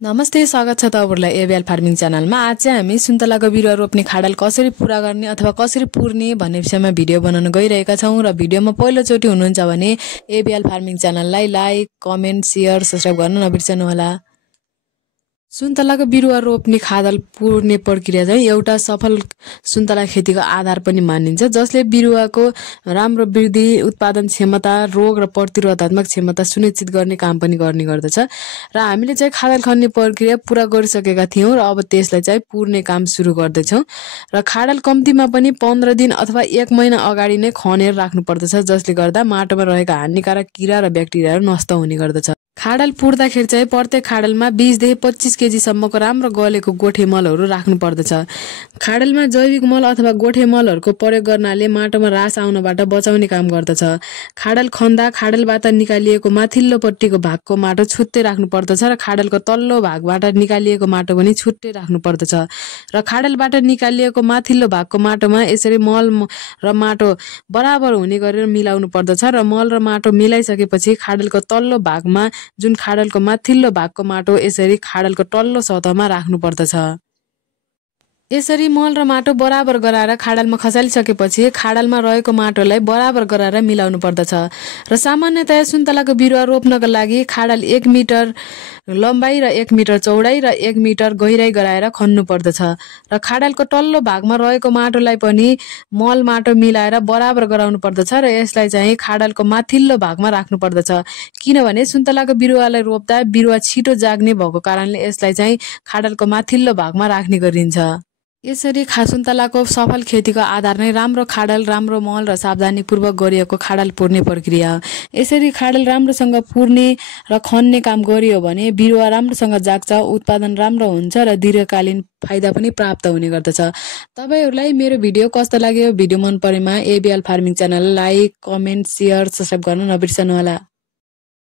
नमस्ते, स्वागत छ तपाईहरुलाई एबिएल फार्मिङ च्यानलमा। आज चाहिँ हामी सुन्तलाको बिरुवा रोप्ने खाडल कसरी पूरा गर्ने अथवा कसरी पुर्ने भन्ने विषयमा भिडियो बनाउन गइरहेका छौं र भिडियोमा पहिलोचोटी हुनुहुन्छ भने एबिएल फार्मिङ च्यानललाई लाइक, कमेन्ट, शेयर, सब्स्क्राइब गर्न नबिर्सनु होला। सुन्तलाको बिरुवा रोप्ने खाडल पुर्ने प्रक्रिया चाहिँ एउटा सफल सुन्तला खेतीको आधार पनि मानिन्छ, जसले बिरुवाको राम्रो वृद्धि, उत्पादन क्षमता, रोग र प्रतिरोधात्मक क्षमता सुनिश्चित गर्ने काम पनि गर्ने गर्दछ। र हामीले चाहिँ खाडल खन्ने प्रक्रिया पूरा गरिसकेका थियौं र अब त्यसलाई चाहिँ पुर्ने काम सुरु गर्दैछौं। र खाडल कम्तीमा पनि 15 दिन अथवा 1 महिना अगाडि नै खनेर राख्नु पर्दछ, जसले गर्दा माटोमा रहेका हानिकारक किरा र ब्याक्टेरियाहरू नष्ट हुने गर्दछ। खाडल पुर्दाखेरि चाहिँ प्रत्येक खाडलमा 20 देखि 25 केजी सम्मको राम्रो गलेको गोठे मलहरू राख्नु पर्दछ। खाडलमा जैविक मल अथवा गोठे मलहरूको प्रयोग गर्नाले माटोमा ह्रास आउनबाट बचाउने काम गर्दछ। खाडल खन्दा खाडलबाट निकालिएको माथिल्लोपट्टिको भागको माटो छुट्टै राख्नु पर्दछ र खाडलको तल्लो भागबाट निकालिएको माटो पनि छुट्टै राख्नु पर्दछ। र खाडलबाट निकालिएको माथिल्लो भागको माटोमा यसरी मल र माटो बराबर हुने गरेर मिलाउनु पर्दछ र मल र माटो मिलाइसकेपछि खाडलको तल्लो भागमा जुन खाडलको माथिल्लो भागको माटो यसरी खाडलको तल्लो सतहमा राख्नु पर्दछ। यसरी मल र माटो बराबर गराएर खाडलमा खसालिसकेपछि खाडलमा रहेको माटोलाई बराबर गराएर मिलाउनु पर्दछ। र सामान्यतया सुन्तलाको बिरुवा रोप्नका लागि खाडल 1 मिटर लम्बाई र 1 मिटर चौडाई र 1 मिटर गहिराई गराएर खन्नु पर्दछ। र खाडलको तल्लो भागमा रहेको माटोलाई पनि मल माटो मिलाएर बराबर गराउनु पर्दछ र यसलाई चाहिँ खाडलको माथिल्लो भागमा राख्नु पर्दछ, किनभने सुन्तलाको बिरुवालाई रोप्दा बिरुवा छिटो जाग्ने भएको कारणले यसलाई चाहिँ खाडलको माथिल्लो भागमा राख्ने गरिन्छ। यसरी सुन्तलाको सफल खेतीको आधार नै राम्रो खाडल, राम्रो मल र सावधानीपूर्वक गरिएको खाडल पुर्ने प्रक्रिया हो। यसरी खाडल राम्रोसँग पुर्ने र खन्ने काम गरियो भने बिरुवा राम्रोसँग जाग्छ, उत्पादन राम्रो हुन्छ र दीर्घकालीन फाइदा पनि प्राप्त हुने गर्दछ। तपाईहरुलाई मेरो भिडियो कस्तो लाग्यो? भिडियो मन परेमा एबिएल फार्मिङ च्यानललाई लाइक, कमेन्ट, शेयर, सब्स्क्राइब गर्न नबिर्सनु होला।